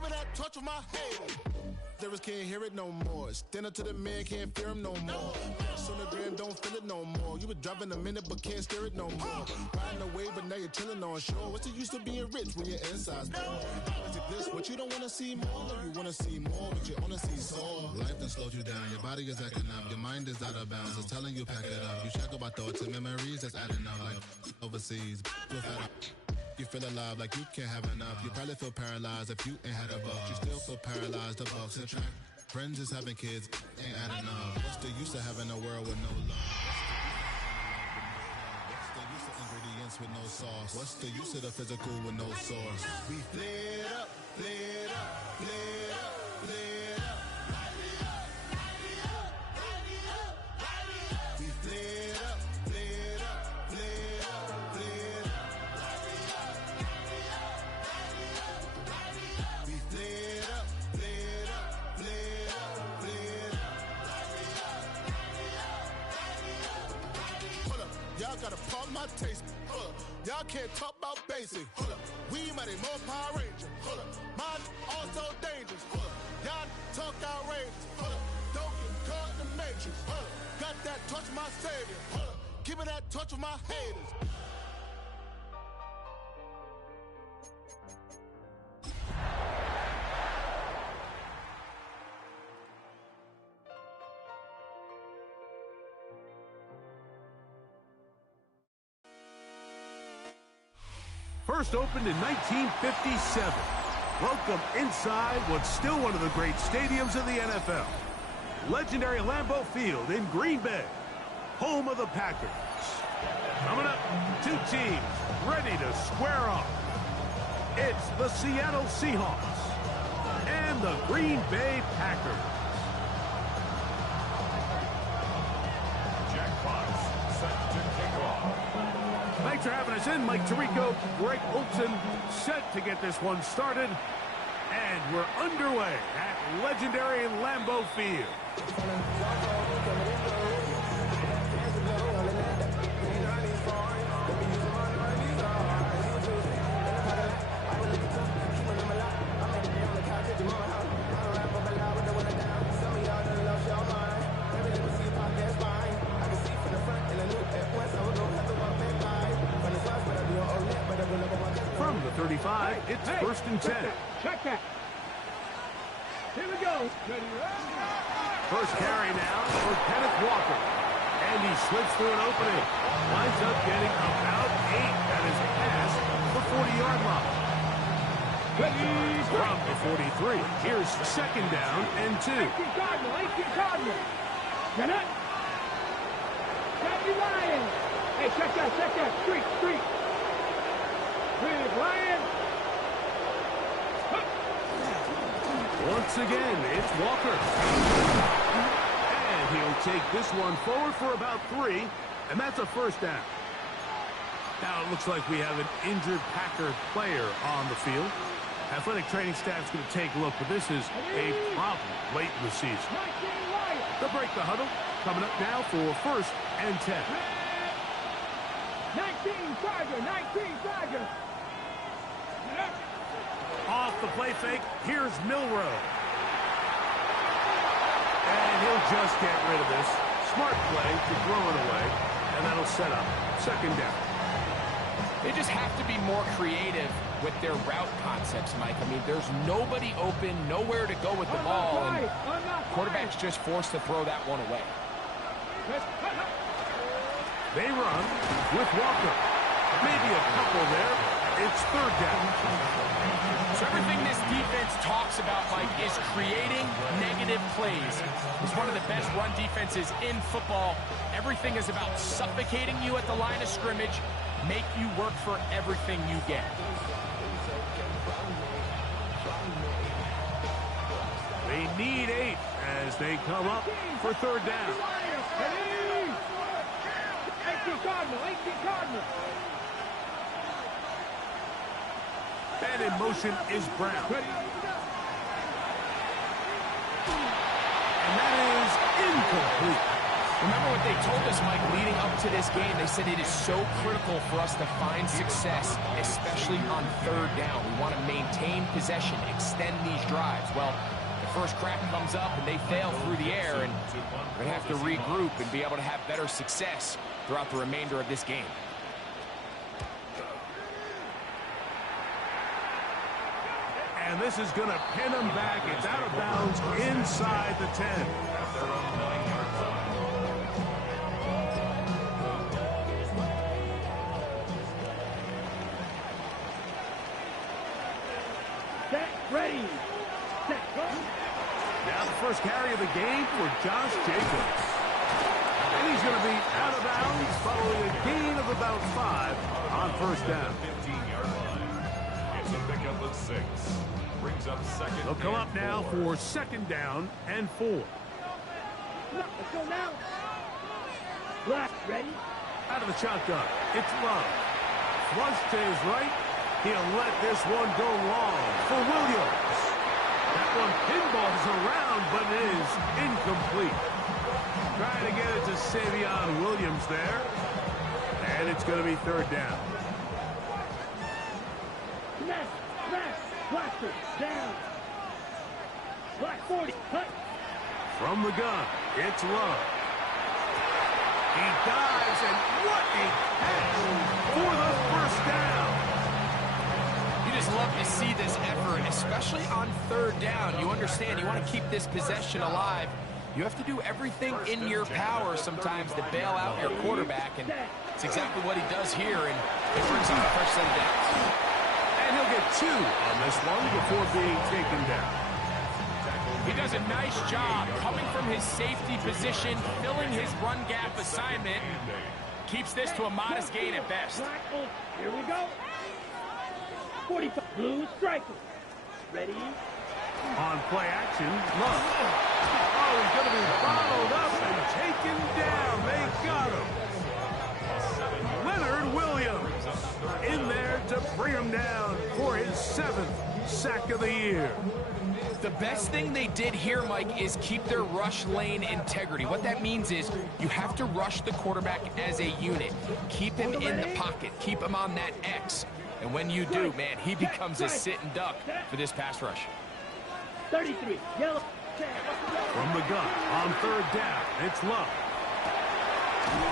Give it that touch of my haters. Lyrics can't hear it no more. Stand up to the man, can't fear him no more. Sonogram don't feel it no more. You been driving a minute but can't steer it no more. Riding away but now you're chilling on shore. What's the use of being rich when your inside's poor? Is it this what you don't wanna see more? No, you wanna see more, but you wanna see sore. Life done slowed you down. Your body is acting up. Your mind is out of bounds. It's telling you pack it up. You shackle by thoughts and memories that's adding up like overseas. You feel alive like you can't have enough. You probably feel paralyzed if you ain't had a buck. You still feel paralyzed, the bucks and track. Friends is having kids, ain't adding up. What's the use of having a world with no love? What's the use of ingredients with no sauce? What's the use of the physical with no source? We flared up, flared up, flared up, flared up. Light me up, light me up, light me up, light me up. We flared up, flared up, flared up, flared up. Y'all gotta pump my taste. Y'all can't talk about basic. We mighty more Power Ranger. Mine also dangerous. Y'all talk outrageous. Don't get caught in the matrix. Got that touch of my savior. Give me that touch of my haters. First opened in 1957. Welcome inside what's still one of the great stadiums of the NFL. Legendary Lambeau Field in Green Bay, home of the Packers. Coming up, two teams ready to square off. It's the Seattle Seahawks and the Green Bay Packers. Jackpots set to kick off. Thanks for having us in, Mike Tirico, Greg Olson, set to get this one started. And we're underway at legendary Lambeau Field. From the 35, it's first and 10. Check that. Here we go. First carry now for Kenneth Walker. And he slips through an opening. Winds up getting about 8 at his pass, the 40-yard line. From the 43, here's second down and 2. 18 Cardinal, 18 Cardinal. Get it. Jackie Ryan. Hey, check that. Street. Big Ryan. Once again, it's Walker. And he'll take this one forward for about 3, and that's a first down. Now it looks like we have an injured Packer player on the field. Athletic training staff's going to take a look, but this is a problem late in the season. They'll break the huddle. Coming up now for first and 10. 19 Charger. Off the play fake, here's Milrow. And he'll just get rid of this. Smart play to throw it away, and that'll set up second down. They just have to be more creative with their route concepts, Mike. I mean, there's nobody open, nowhere to go with the ball, and quarterback's just forced to throw that one away. They run with Walker. Maybe a couple there. It's third down. So everything this defense talks about, Mike, is creating negative plays. It's one of the best run defenses in football. Everything is about suffocating you at the line of scrimmage, make you work for everything you get. They need 8 as they come up for third down. 18 Cardinal. And in motion is Brown. And that is incomplete. Remember what they told us, Mike, leading up to this game. They said it is so critical for us to find success, especially on third down. We want to maintain possession, extend these drives. Well, the first crack comes up and they fail through the air, and we're going to have to regroup and be able to have better success throughout the remainder of this game. And this is going to pin them back. It's out of bounds inside the 10. At their own 9-yard line. Set, ready. Set, go. Now the first carry of the game for Josh Jacobs. And he's going to be out of bounds following a gain of about 5 on first down. 15-yard line. It's a pickup of 6. Brings up second. They'll come up now for second down and 4. Let's go now. Black, ready. Out of the shotgun, it's Love. Flush to his right. He'll let this one go long for Williams. That one pinballs around, but it is incomplete. Trying to get it to Savion Williams there. And it's going to be third down. Smash, smash. Blaster, down. Black 40, cut. From the gun, it's Love. He dives, and what a catch for the first down. You just love to see this effort, especially on third down. You understand, you want to keep this possession alive. You have to do everything in your power sometimes to bail out your quarterback, and it's exactly what he does here, and it brings up a fresh set of downs. And he'll get 2 on this one before being taken down. He does a nice job coming from his safety position, filling his run gap assignment. Keeps this to a modest gain at best. Black, here we go. 45, blue striker. Ready. On play action, Love. Oh, he's going to be followed up and taken down. They got him. Leonard Williams in there to bring him down for his 7th sack of the year. The best thing they did here, Mike, is keep their rush lane integrity. What that means is you have to rush the quarterback as a unit. Keep him in the pocket. Keep him on that X. And when you do, man, he becomes a sit-and duck for this pass rush. 33, yellow. From the gun, on third down, it's Love.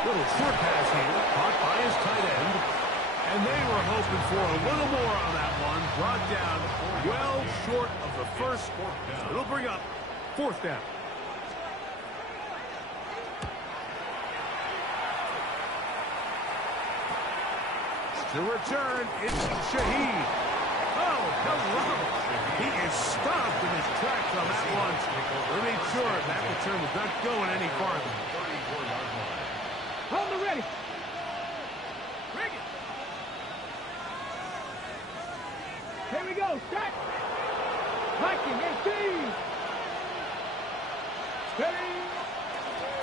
Little short pass here, caught by his tight end. And they were hoping for a little more on that one. Brought down well short of the first. It'll bring up fourth down. To return, it's Shaheed. Oh, hello. He is stopped in his tracks on that one. Really sure that return was not going any farther. Hold the ready. Bring it. Here we go. Start. Hiking and team. Ready.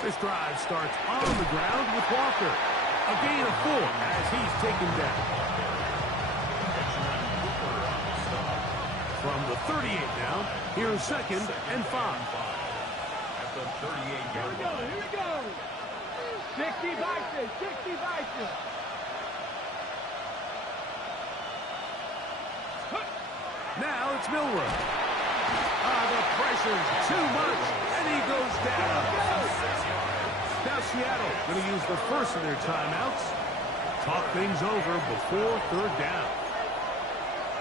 This drive starts on the ground with Walker. A gain of 4 as he's taken down. From the 38 now, here's second and 5. At the 38-yard line. Here we go. 60 vices, 60 vices. Now it's Milrow. The pressure's too much, and he goes down. Now Seattle going to use the first of their timeouts. Talk things over before third down.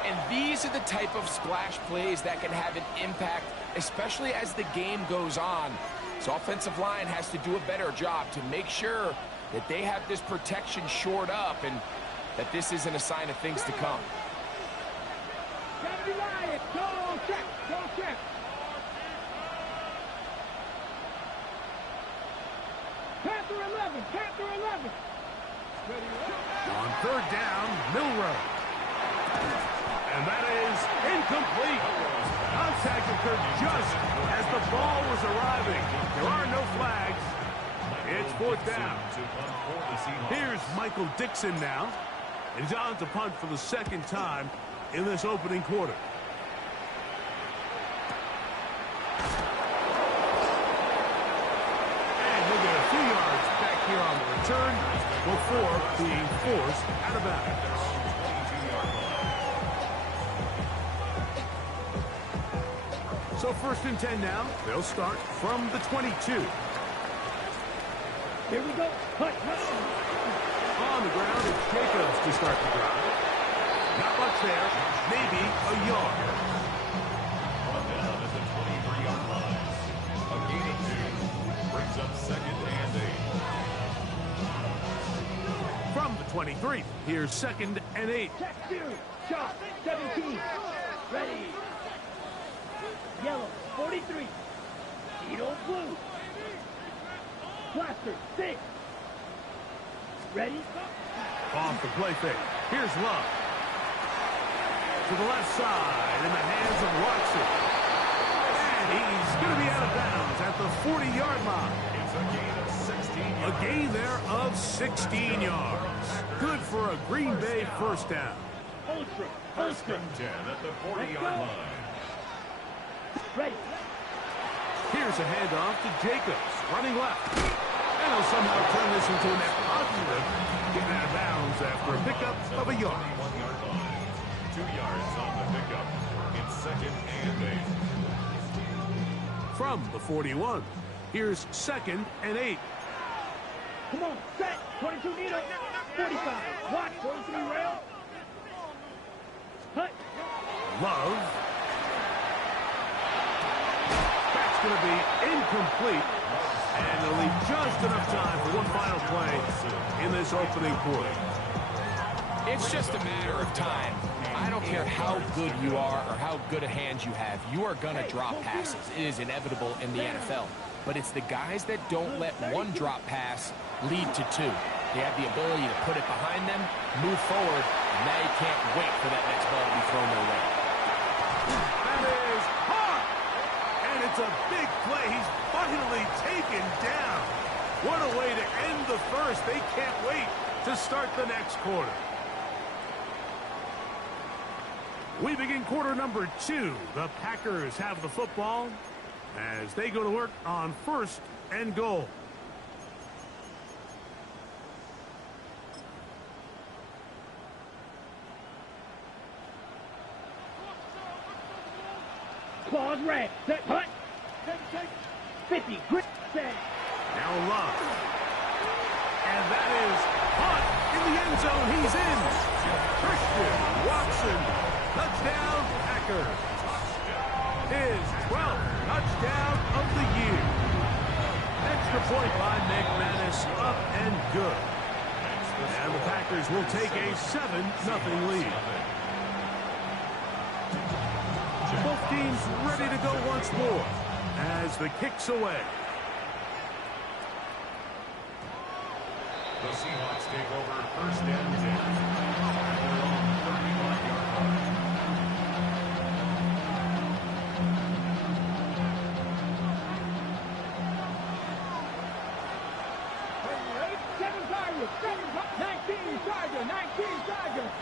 And these are the type of splash plays that can have an impact, especially as the game goes on. So offensive line has to do a better job to make sure that they have this protection shored up and that this isn't a sign of things to come. Go check, go check. Panther 11, Panther 11. On third down, Milrow. And that is incomplete. Contact occurred just as the ball was arriving. There are no flags. It's fourth down. Here's Michael Dixon now. He's on to punt for the second time in this opening quarter. And he'll get a few yards return before being forced out of bounds. So 1st and 10 now. They'll start from the 22. Here we go. Hut. On the ground, it's Jacobs to start the drive. Not much there. Maybe a yard. Brought down at the 23-yard line. A gain of 2 brings up 2nd and 8. From the 23, here's 2nd and 8. Check 2. Shot. 17. Ready. Yellow. 43. Edo blue. Blaster. 6. Ready. Off the play fake. Here's Love. To the left side in the hands of Watson. And he's going to be out of bounds at the 40-yard line. It's a gain of 16 A gain there of 16 yards. Good for a Green Bay first down. Ultra. 1st and 10 at the 40-yard line. Ready. Here's a handoff to Jacobs, running left. And he'll somehow turn this into a net positive, getting out of bounds after a pickup of a yard. 21-yard line. 2 yards on the pickup. It's 2nd and 8. From the 41, here's 2nd and 8. Come on. Set. 22 needle. 45. Watch. 43 rail. Hut. Love. That's going to be incomplete. And they'll leave just enough time for one final play in this opening quarter. It's just a matter of time. I don't care how good you are or how good a hand you have. You are going to drop passes. It is inevitable in the NFL. But it's the guys that don't let one drop pass lead to 2. They have the ability to put it behind them, move forward, and now you can't wait for that next ball to be thrown their way. That is hard. And it's a big play. He's finally taken down. What a way to end the first. They can't wait to start the next quarter. We begin quarter number 2. The Packers have the football as they go to work on 1st and goal. Claws red. Set. Hut. 50. Grit. Set. Now Love. And that is Hunt in the end zone. He's in. Christian Watson. Touchdown, Packers. His 12th touchdown of the year. Extra point by McManus, up and good. And the Packers will take a 7-0 lead. Both teams ready to go once more as the kick's away. The Seahawks take over 1st and 10. They're on the 35-yard line. Seven Tigers. 19 Tigers. 19 Tigers.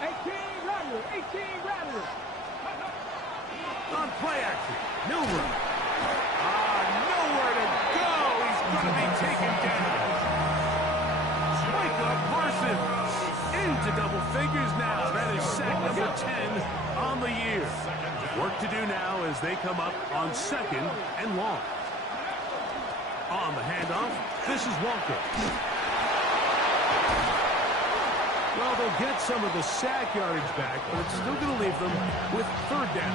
18 Rattlers. 18 Rattlers. On play action, Milrow. Nowhere to go. He's going to be taken down. Micah Parsons into double figures now. That is sack number 10 on the year. Work to do now as they come up on 2nd and long. On the handoff, this is Walker. Well, they'll get some of the sack yardage back, but it's still going to leave them with 3rd down.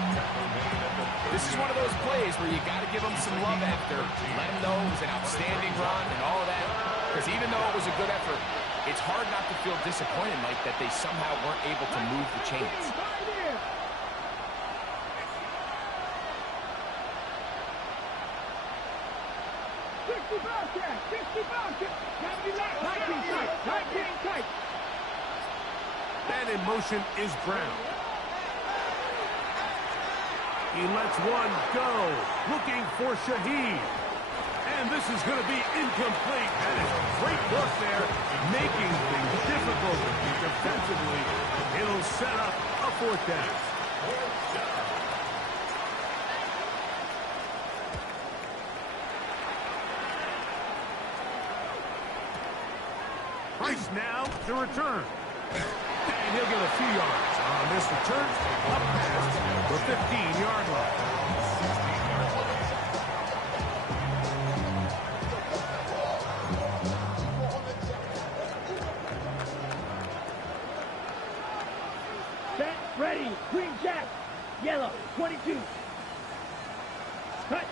This is one of those plays where you got to give them some love after. Let them know it was an outstanding run and all of that. Because even though it was a good effort, it's hard not to feel disappointed, Mike, that they somehow weren't able to move the chains. 60 Bobcat. 60 Bobcat. 19 tight. 19 tight. And in motion is Brown. He lets one go, looking for Shaheed. And this is going to be incomplete. That is great work there, making things difficult defensively. It'll set up a 4th down. Price now to return. And he'll get a few yards on this return up past the 15-yard line. Set, ready, green jack, yellow, 22. Cut.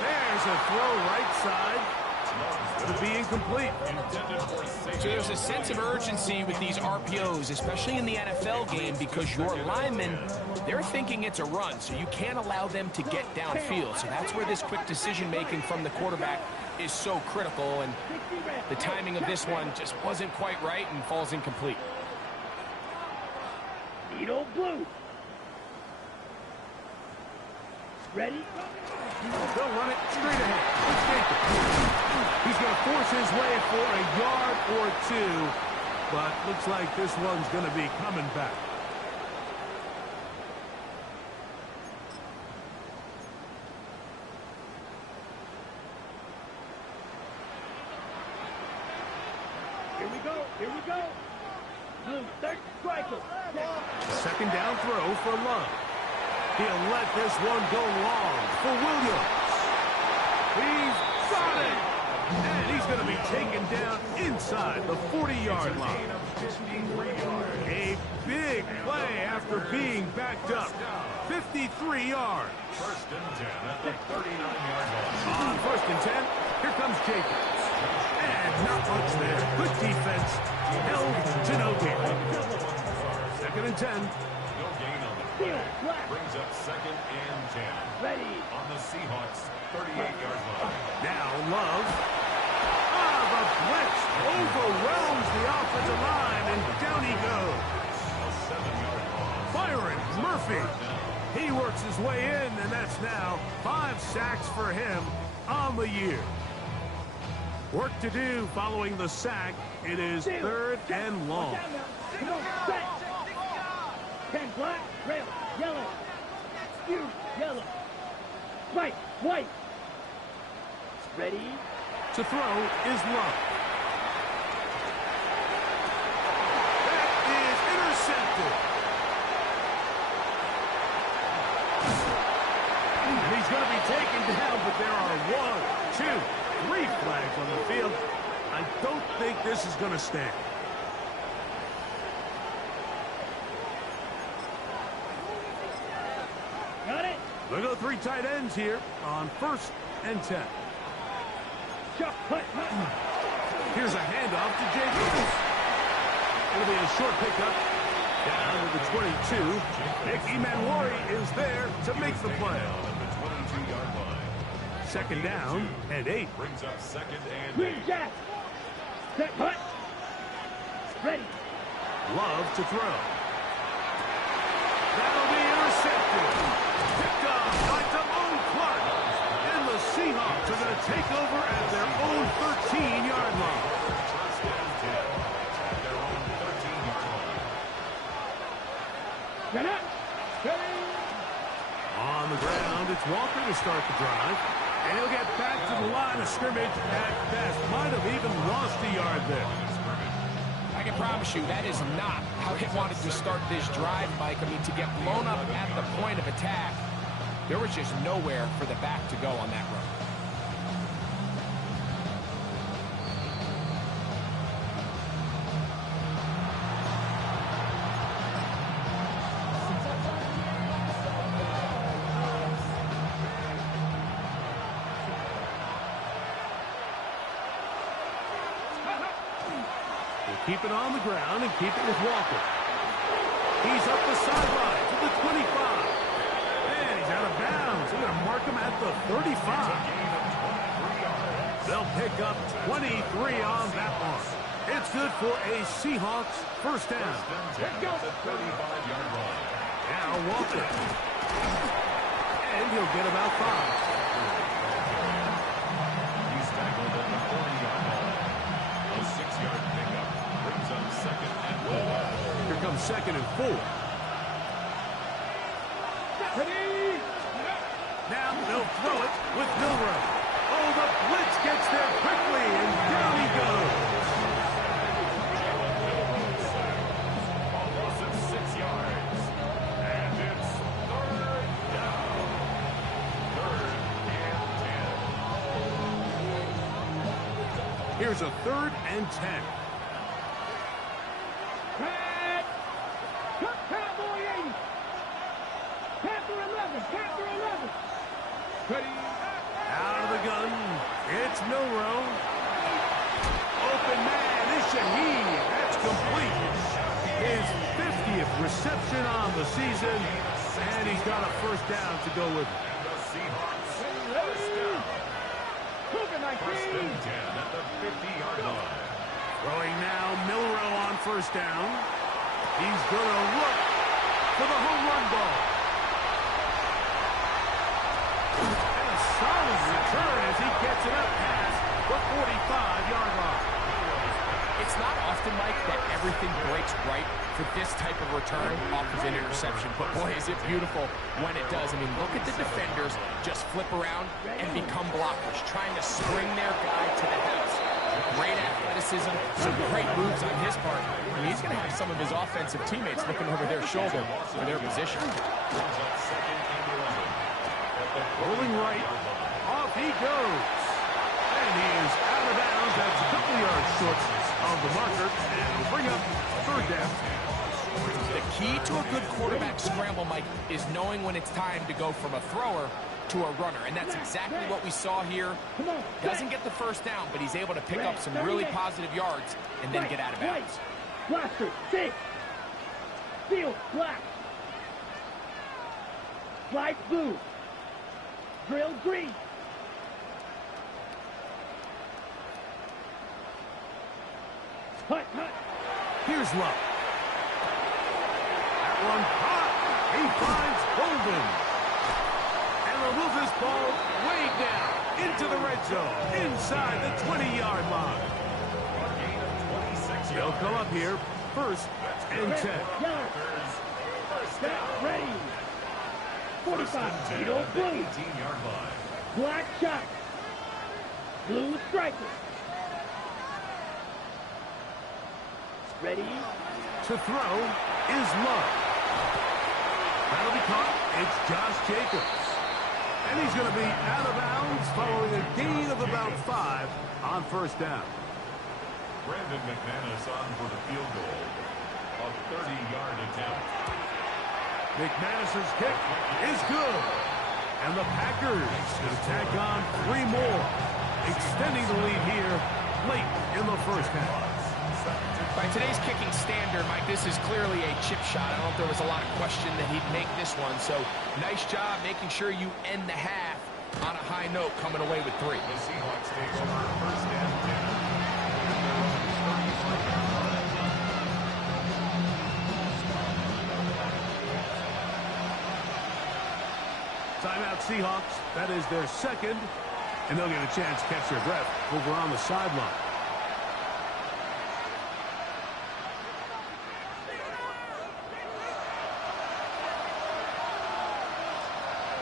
There's a throw right side. Going to be incomplete. So there's a sense of urgency with these RPOs, especially in the NFL game, because your linemen, they're thinking it's a run, so you can't allow them to get downfield. So that's where this quick decision-making from the quarterback is so critical, and the timing of this one just wasn't quite right and falls incomplete. Needle blue. Ready? They'll run it straight ahead. Let's take it. He's going to force his way for a yard or two, but looks like this one's going to be coming back. Here we go. Blue, third striker. Second down throw for Love. He'll let this one go long for Williams. He's got it! And he's going to be taken down inside the 40-yard line. A big play after being backed up. 53 yards. First and 10 at the 39-yard line. On first and 10, here comes Jacobs. And not much there. Good defense. Held to no gain. Second and 10. No gain on the play. Brings up second and 10. Ready. On the Seahawks' 38-yard line. Now Love. The blitz overwhelms the offensive line, and down he goes. A 7-yard loss. Byron Murphy. He works his way in, and that's now 5 sacks for him on the year. Work to do following the sack. It is third and long. Come on, set. 10 black, rail, yellow. Skew, yellow. Right, white. Ready. To throw is Love. That is intercepted. And he's going to be taken down, but there are 1, 2, 3 flags on the field. I don't think this is going to stand. Got it. We'll go 3 tight ends here on first and 10. Chuck, put. Here's a handoff to Jacobs. It'll be a short pickup down to the 22. Nick Emanwari is there to make the play. At the 22-yard line. Second down and 8. Brings up second and Green 8. jack. Set, put. Ready. Love to throw. That'll be intercepted. Picked up by Damone Clark. And the Seahawks are going to take over at their own 13-yard line. First and 10 at their own 13-yard line. Get up. Ready. On the ground, it's Walker to start the drive. And he'll get back to the line of scrimmage at best. Might have even lost a yard there. I can promise you that is not how he wanted to start this drive, Mike. I mean, to get blown up at the point of attack, there was just nowhere for the back to go on that run. Keep it on the ground and keep it with Walker. He's up the sideline to the 25. And he's out of bounds. They're going to mark him at the 35. They'll pick up 23 on that one. It's good for a Seahawks first down. Let's go. The 35-yard line. Now Walker. And he'll get about 5. He's tackled at the 40-yard line. A 6-yard pickup brings up second and 4. Here comes second and 4. Ready. Now they'll throw it with Milrow. Oh, the blitz gets there quickly, and down he goes. Loss of 6 yards. And it's third down. Third and 10. Here's a 3rd and 10. Cut! Cut Cowboy 80! Panther 11! Panther 11! Ready? Out of the gun, it's Milroe. Open man is Shaheed. That's complete. His 50th reception on the season, and he's got a 1st down to go with it. And the Seahawks first down. First and 10 at the 50-yard line. Throwing now, Milroe on 1st down. He's going to look for the home run ball. And a solid return as he gets it up past the 45-yard line. It's not often, Mike, that everything breaks right for this type of return off of an interception. But, boy, is it beautiful when it does. I mean, look at the defenders just flip around and become blockers, trying to spring their guy to the house. Great athleticism, some great moves on his part. I mean, he's going to have some of his offensive teammates looking over their shoulder for their position. Rolling right, off he goes. And he is out of bounds. That's a couple yards short of the marker, and will bring up 3rd down. The key to a good quarterback scramble, Mike, is knowing when it's time to go from a thrower to a runner, and that's exactly what we saw here. Doesn't get the 1st down, but he's able to pick up some really positive yards and then get out of bounds. Blaster 6! Field black! Light blue! Drill green! Hut, hut! Here's Love. That one caught. He finds Golden. And they'll move this ball way down into the red zone, inside the 20-yard line. They'll come up here, 1st and 10. Step ready! 45, Tito blue! 18-yard line. Black shot! Blue striker! Ready? To throw is Love. That'll be caught. It's Josh Jacobs. And he's going to be out of bounds following a gain of about 5 on 1st down. Brandon McManus on for the field goal. A 30-yard attempt. McManus's kick is good. And the Packers going to tack on 3 more, extending the lead here late in the 1st half. By today's kicking standard, Mike, this is clearly a chip shot. I don't know if there was a lot of question that he'd make this one. So, nice job making sure you end the half on a high note, coming away with 3. The Seahawks take over 1st and 10. Timeout Seahawks. That is their 2nd. And they'll get a chance to catch their breath over on the sideline.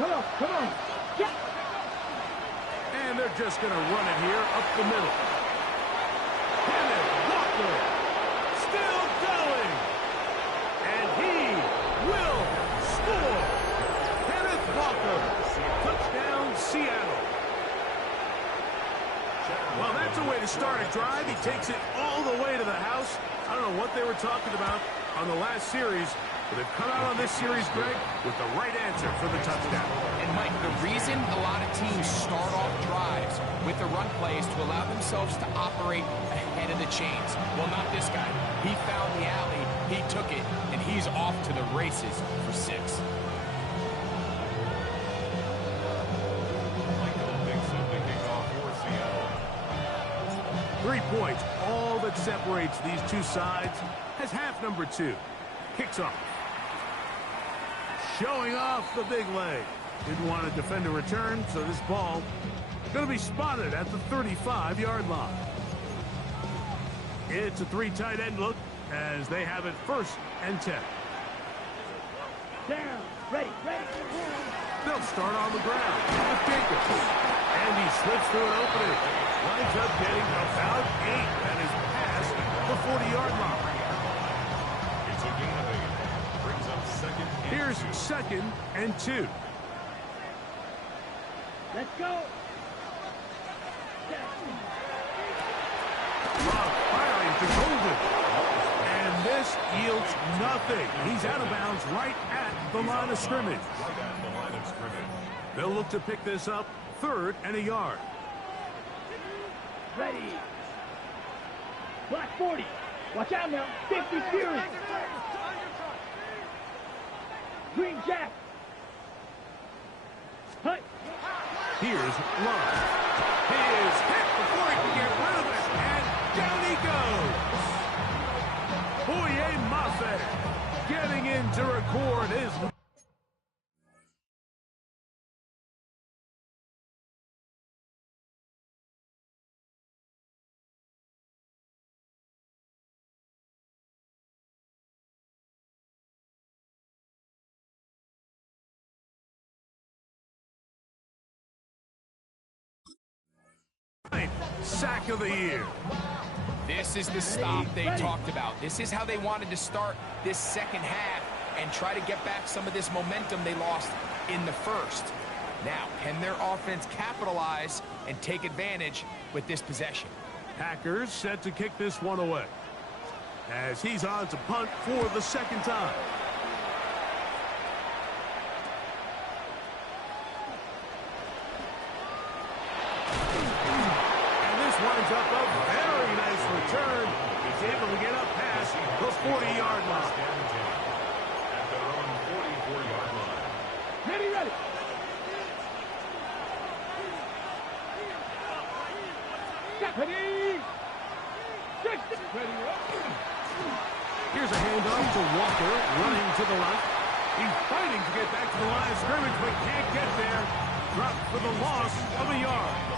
Come on, come on! Get! And they're just going to run it here up the middle. Kenneth Walker still going. And he will score. Kenneth Walker. Touchdown, Seattle. Well, that's a way to start a drive. He takes it all the way to the house. I don't know what they were talking about on the last series, but they've come out on this series, Greg, with the right answer for the touchdown. And, Mike, the reason a lot of teams start off drives with the run plays to allow themselves to operate ahead of the chains. Well, not this guy. He found the alley, he took it, and he's off to the races for 6. Michael Dixon to kick off for Seattle. 3 points, all that separates these two sides, as half number 2 kicks off. Showing off the big leg. Didn't want to defend a return, so this ball going to be spotted at the 35-yard line. It's a 3 tight end look as they have it 1st and 10. Down, ready, ready. They'll They'll start on the ground with Jacobs. And he slips through an opening. Winds up getting about 8. That is past the 40-yard line. It's a gain of 8. Brings up second and Here's 2. second and 2. Let's go. Rock firing to Golden. And this yields nothing. He's out of bounds right at the line of scrimmage. Right at the line of scrimmage. They'll look to pick this up 3rd and a yard. Ready. Black 40. Watch out now. 50 Fury. Green Jack. Hut. Here's Love. He is hit before he can get rid of it. And down he goes. Boye Mafe getting in to record his... sack of the year. This is the stop they talked about. This is how they wanted to start this second half and try to get back some of this momentum they lost in the first. Now, can their offense capitalize and take advantage with this possession? Packers set to kick this one away, as he's on to punt for the second time. Winds up a very nice return. He's able to get up past the 40-yard line. At their own 44-yard line. Ready, ready. Ready. Here's a handoff to Walker, running to the left. He's fighting to get back to the line of scrimmage, but can't get there. Dropped for the loss of a yard.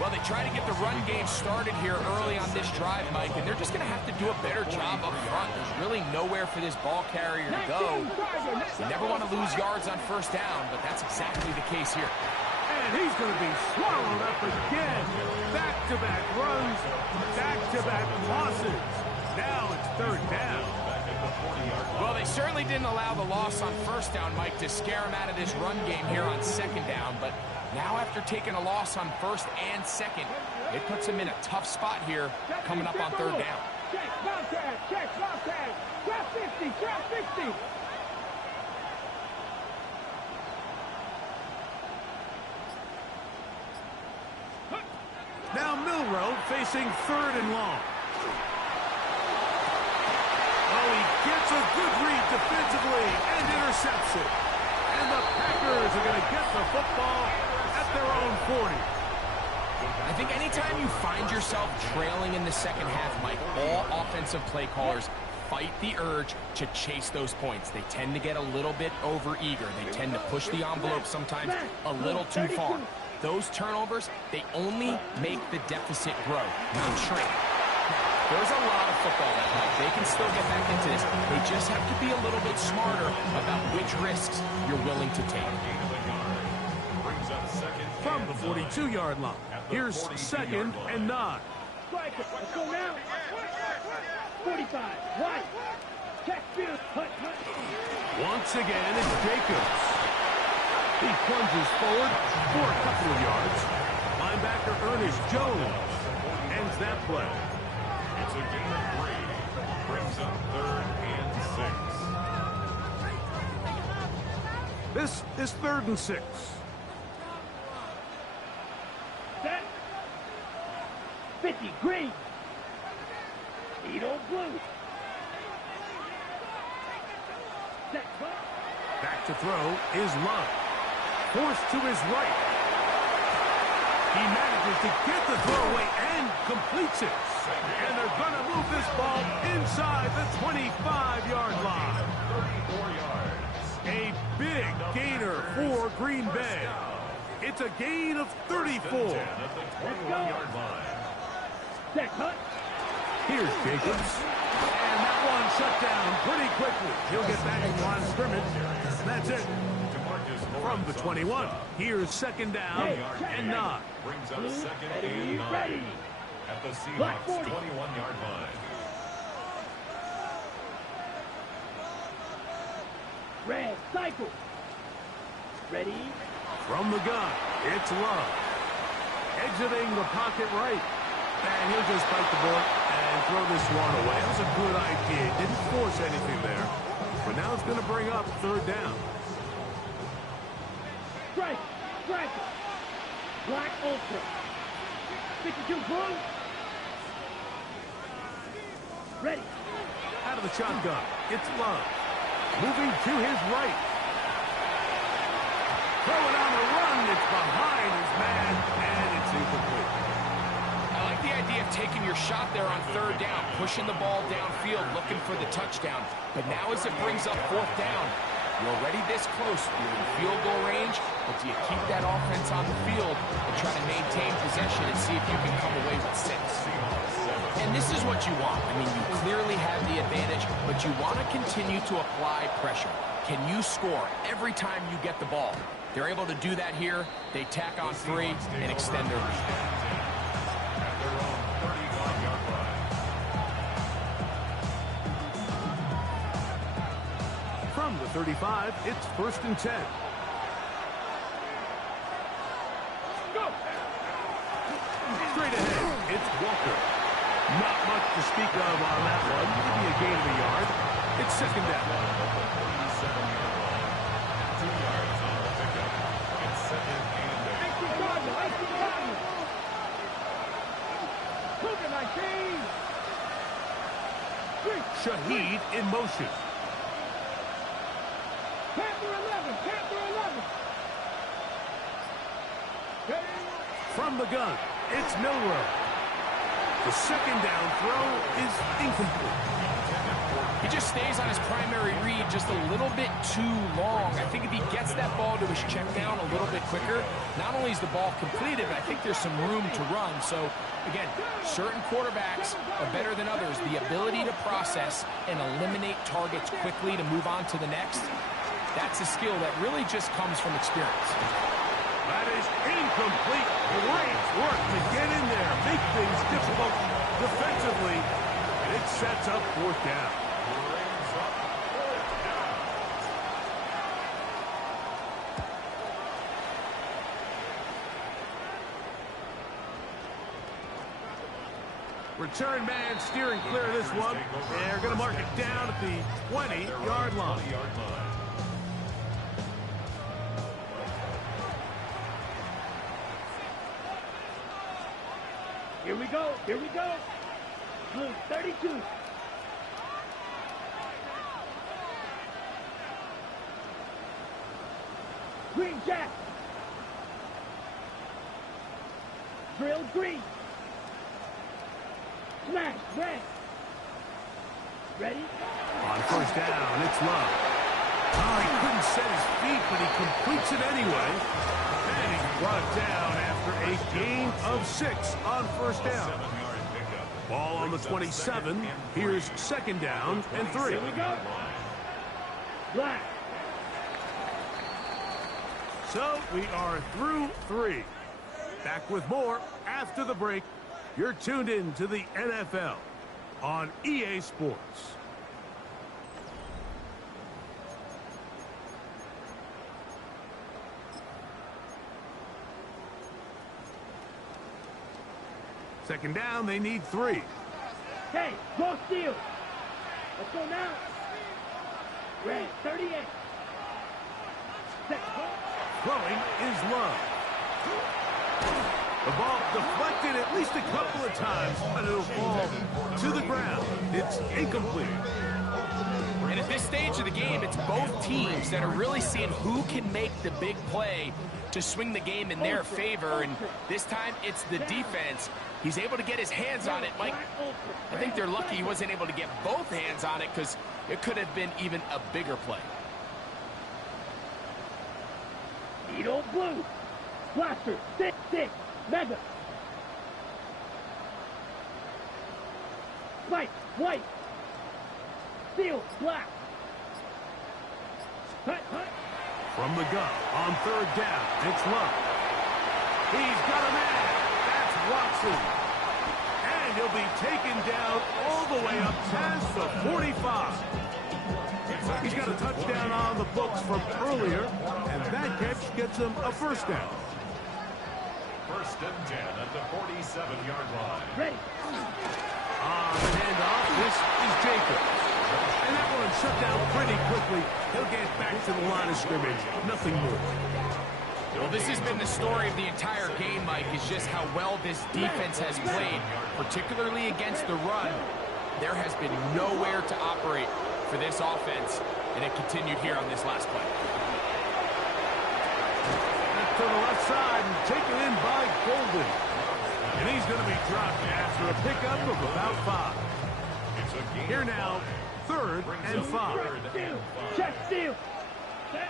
Well, they try to get the run game started here early on this drive, Mike, and they're just going to have to do a better job up front. There's really nowhere for this ball carrier to go. You never want to lose yards on first down, but that's exactly the case here. And he's going to be swallowed up again. Back-to-back runs, back-to-back losses. Now it's 3rd down. Well, they certainly didn't allow the loss on first down, Mike, to scare him out of this run game here on second down, but now after taking a loss on first and second, it puts him in a tough spot here coming up on 3rd down. Check, Bobcat, check, Bobcat. Drop 50, drop 50. Now Milrow facing 3rd and long. Oh, he gets a good read defensively and intercepts it. And the Packers are going to get the football at their own 40. I think anytime you find yourself trailing in the second half, Mike, all offensive play callers fight the urge to chase those points. They tend to get a little bit over-eager. They tend to push the envelope sometimes a little too far. Those turnovers, they only make the deficit grow, not shrink. There's a lot of football left, Mike. They can still get back into this. They just have to be a little bit smarter about which risks you're willing to take. From the 42-yard line, here's 2nd and 9. Strike it. Let's go now. 45. Right. Check field. Hut, hut. Once again, it's Jacobs. He plunges forward for a couple of yards. Linebacker Ernest Jones ends that play. It's a gain of 3. Brings up 3rd and 6. This is 3rd and 6. Set. 50. Green. Edo blue. Set. Back to throw is Love. Forced to his right. He manages to get the throw away and completes it. And they're going to move this ball inside the 25-yard line. 34 yards. A big gainer for Green Bay. It's a gain of 34. At the 21-yard line. Set. Hut. Here's Jacobs. And that one shut down pretty quickly. He'll get back in line of scrimmage. That's it. From the 21, here's second down and 9. Brings up second and 9 at the Seahawks 21-yard line. Red, cycle. Ready? From the gun, it's Love. Exiting the pocket right. And he'll just bite the bullet and throw this one away. That was a good idea. Didn't force anything there. But now it's going to bring up third down. Strike, strike. Black Ultra. 52 blue. Ready. Out of the shotgun, it's Love. Moving to his right. Throw it on the run. It's behind his man, and it's incomplete. I like the idea of taking your shot there on third down, pushing the ball downfield, looking for the touchdown. But now as it brings up fourth down, you're already this close. You're in field goal range, but do you keep that offense on the field and try to maintain possession and see if you can come away with 6? And this is what you want. I mean, you clearly have the advantage, but you want to continue to apply pressure. Can you score every time you get the ball? They're able to do that here. They tack on 3 and extend their lead. At their own 31-yard line. From the 35, it's first and 10. Go. Straight ahead, it's Walker. Not much to speak of on that one. Maybe a gain of a yard. It's second down. 37-yard line. 2 yards on the pickup. It's second and 8. Icy Cardinal, Icy Cardinal. Cougar 19. Shaheed in motion. Panther 11, Panther 11. Ready. From the gun, it's Milrow. The second down throw is incomplete. He just stays on his primary read just a little bit too long. I think if he gets that ball to his check down a little bit quicker, not only is the ball completed, but I think there's some room to run. So, again, certain quarterbacks are better than others. The ability to process and eliminate targets quickly to move on to the next, that's a skill that really just comes from experience. That is incomplete. Great work to get in there, make things difficult defensively, and it sets up fourth down. Return man steering clear of this one. They're going to mark it down at the 20-yard line. Here we go, here we go. Blue 32. Green Jack. Drill green. Smash red. Ready? On first down, it's Love. Oh, he couldn't set his feet, but he completes it anyway. And he's brought down after a gain of 6 on first down. Ball on the 27. Here's second down and 3. Here we go. Black. So we are through 3. Back with more after the break. You're tuned in to the NFL on EA Sports. Second down, they need 3. Hey, go steal. Let's go now. Red 38. Throwing is Love. The ball deflected at least a couple of times, but it'll fall to the ground. It's incomplete. And at this stage of the game, it's both teams that are really seeing who can make the big play to swing the game in their favor. And this time, it's the defense. He's able to get his hands on it. Mike, I think they're lucky he wasn't able to get both hands on it because it could have been even a bigger play. Needle blue. Blaster 6-6. Mega. Spike white. Steel black. Hut, hut. From the gun on third down, it's Love. He's got a man. That's Watson. And he'll be taken down all the way up past the 45. He's got a touchdown on the books from earlier, and that catch gets him a first down. First and 10 at the 47-yard line. Ready. On the handoff, this is Jacobs. And that one shut down pretty quickly. He'll get back to the line of scrimmage. Nothing more. Well, this has been the story of the entire game, Mike, is just how well this defense has played, particularly against the run. There has been nowhere to operate for this offense, and it continued here on this last play. To the left side and taken in by Golden. And he's going to be dropped after a pickup of about 5. Here now, third and 5. Check, steal. Set.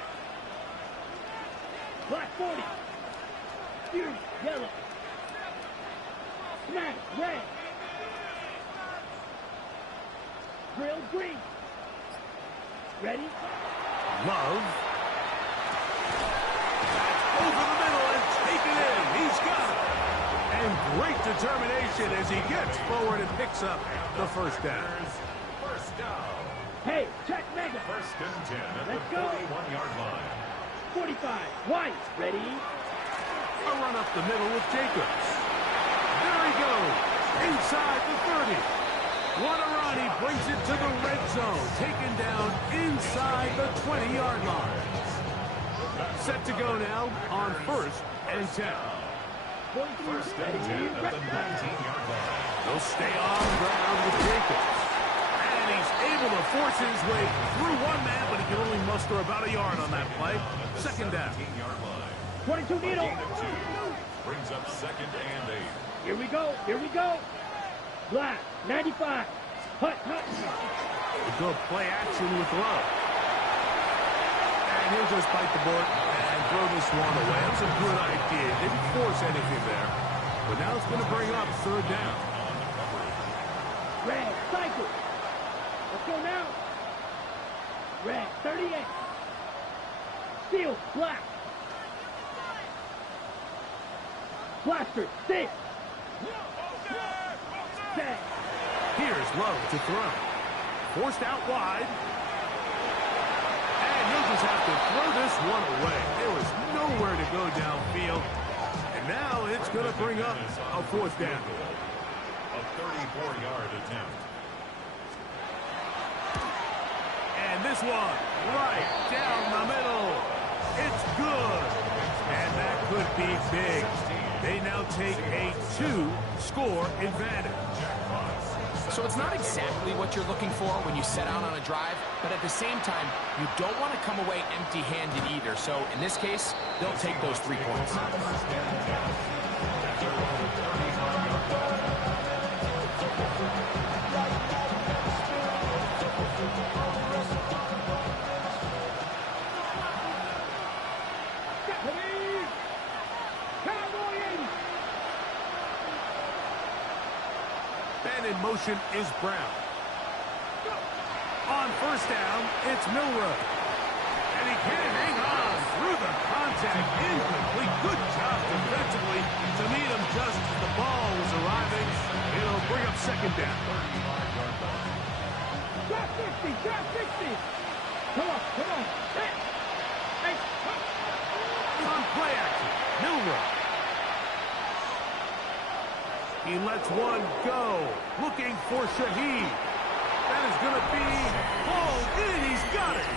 Black 40. Fury, yellow. Smash, red. Grill, green. Ready? Love. Over the middle and taken in. He's got it. And great determination as he gets forward and picks up the first down. First down. Hey, check mega. First and 10 at Let's the go. 41-yard line. 45. White. Ready? A run up the middle with Jacobs. There he goes. Inside the 30. What a run. He brings it to the red zone. Taken down inside the 20-yard line. Set to go now on first and 10. First and 10 at the 19-yard line. They'll stay on the ground with Jacobs. And he's able to force his way through one man, but he can only muster about a yard on that play. Second down. 18-yard line. 22 needle. Gain of 2. Brings up second and 8. Here we go. Here we go. Black. 95. Hut, hut. We go play action with Love. And he'll just bite the board and throw this one away. That was a good idea. Didn't force anything there. But now it's going to bring up third down. Red. Cycle. Let's go now. Red. 38. Steel. Black. Blaster. 6. 10. Here's Love to throw. Forced out wide. And he'll just have to throw this one away. There was nowhere to go downfield. And now it's going to bring up a fourth down. A 34-yard attempt. And this one right down the middle. It's good. And that could be big. They now take a 2-score advantage. So it's not exactly what you're looking for when you set out on a drive, but at the same time, you don't want to come away empty-handed either. So in this case, they'll take those 3 points. And in motion is Brown. On first down, it's Milrow. And he can't hang on through the contact. Incomplete. Good job defensively to meet him just as the ball was arriving. It'll bring up second down. Drop 60. Drop 60. Come on. Come on. Hey. Hey. On play action, Milrow. He lets one go. Looking for Shaheed. That is going to be hauled in. He's got it.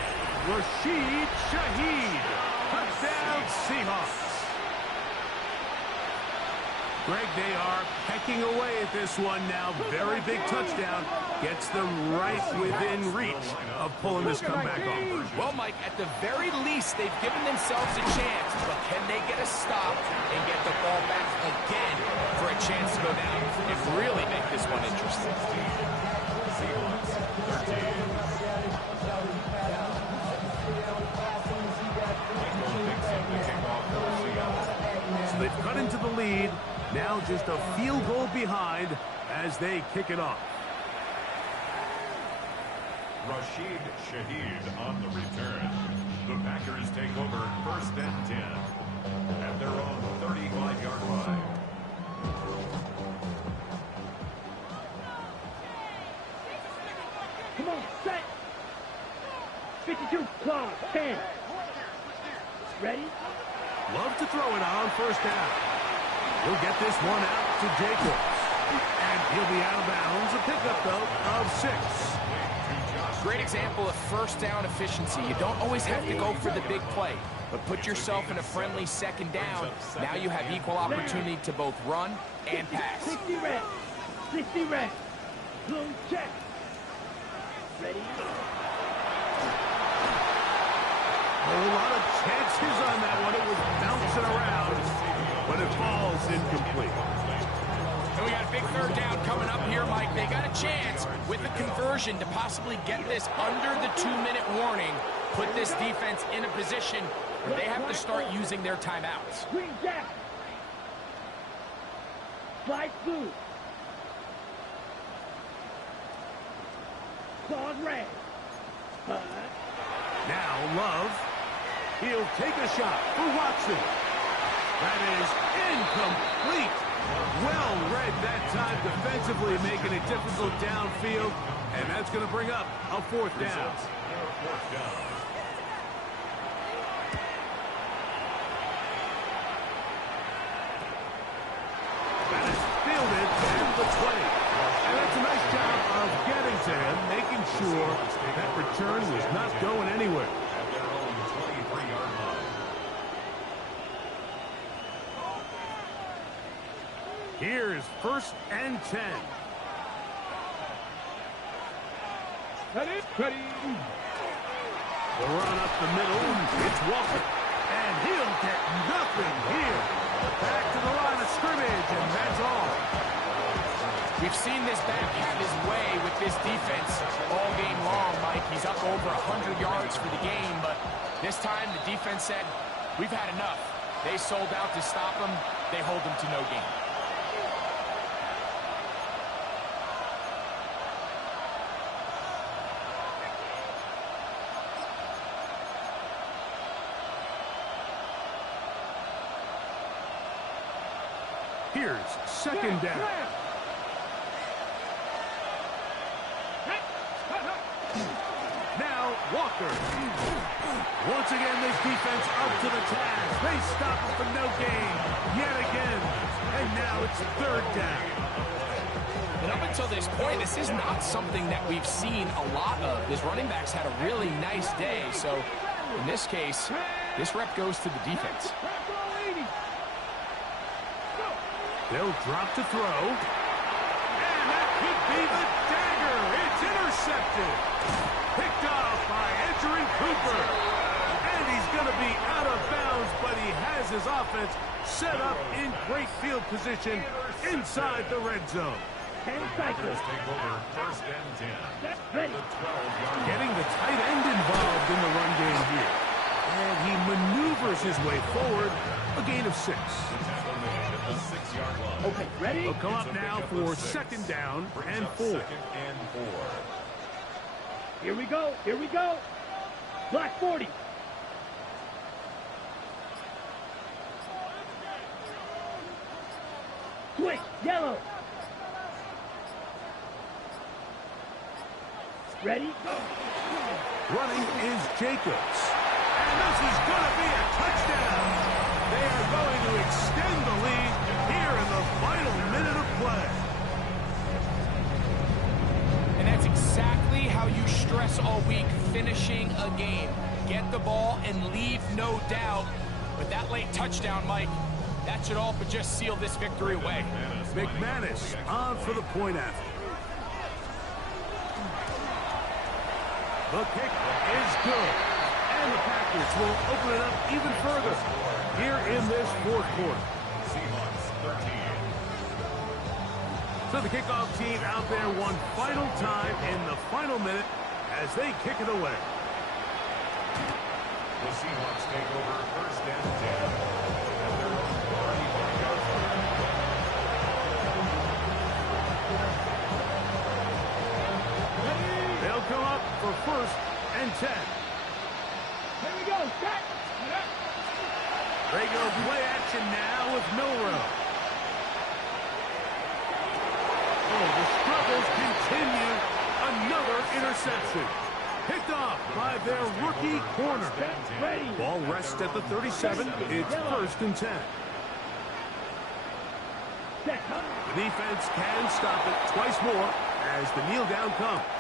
Rashid Shaheed. Touchdown Seahawks. Greg, they are pecking away at this one now. Very big touchdown. Gets them right within reach of pulling this comeback off. Well, Mike, at the very least, they've given themselves a chance, but can they get a stop and get the ball back again for a chance to go down and really make this one interesting? So they've cut into the lead. Now just a field goal behind as they kick it off. Rashid Shaheed on the return. The Packers take over 1st and 10 at their own 35-yard line. Come on, set. 52, claw, 10. Ready? Love to throw it on 1st down. He'll get this one out to Jacobs. And he'll be out of bounds. A pickup, though, of 6. Great example of 1st down efficiency. You don't always have to go for the big play, but put yourself in a friendly 2nd down. Now you have equal opportunity to both run and pass. 60 red. 60 red. Blue check. Ready? A lot of chances on that one. It was bouncing around, but it falls incomplete. And we got a big 3rd down coming up here, Mike. They got a chance with the conversion to possibly get this under the 2-minute warning, put this defense in a position where they have to start using their timeouts. Green jack. Slide blue. Claws red. Now Love. He'll take a shot for Watson. That is incomplete. Well read that time defensively, making it difficult downfield. And that's going to bring up a 4th down. That is fielded at the 20. And that's a nice job of getting to him, making sure that return was not going anywhere. At their own 23-yard line. Here's 1st and 10. Ready? The run up the middle. It's Walker. And he'll get nothing here. Back to the line of scrimmage, and that's all. We've seen this back have his way with this defense all game long, Mike. He's up over 100 yards for the game, but this time the defense said, we've had enough. They sold out to stop him. They hold him to no gain. Here's 2nd down. Now Walker. Once again, this defense up to the task. They stop him for no gain yet again. And now it's 3rd down. And up until this point, this is not something that we've seen a lot of. This running back's had a really nice day. So in this case, this rep goes to the defense. They'll drop to throw. And that could be the dagger. It's intercepted. Picked off by Edgerrin Cooper. And he's going to be out of bounds, but he has his offense set up in great field position inside the red zone. Packers take over 1st and 10. Ready. The 12-yard line. Getting the tight end involved in the run game here. And he maneuvers his way forward. A gain of 6. The 6-yard line. Okay, ready? They'll come up now for 2nd down and 4. 2nd and 4. Here we go. Here we go. Black 40. Switch. Yellow. Ready? Go. Running is Jacobs. And this is going to be a touchdown. They are going to extend the lead here in the final minute of play. And that's exactly how you stress all week, finishing a game. Get the ball and leave no doubt. But that late touchdown, Mike, that should all but just seal this victory away. McManus on for the point after. The kick is good. And the Packers will open it up even further here in this 4th quarter. Seahawks 13. So the kickoff team out there one final time in the final minute as they kick it away. The Seahawks take over 1st and 10. At their own 35-yard line. They'll come up for 1st and 10. Here we go. set. Regular play action now with Milrow. Oh, the struggles continue. Another interception. Picked off by their rookie corner. Ball rests at the 37. It's 1st and 10. The defense can stop it twice more as the kneel down comes.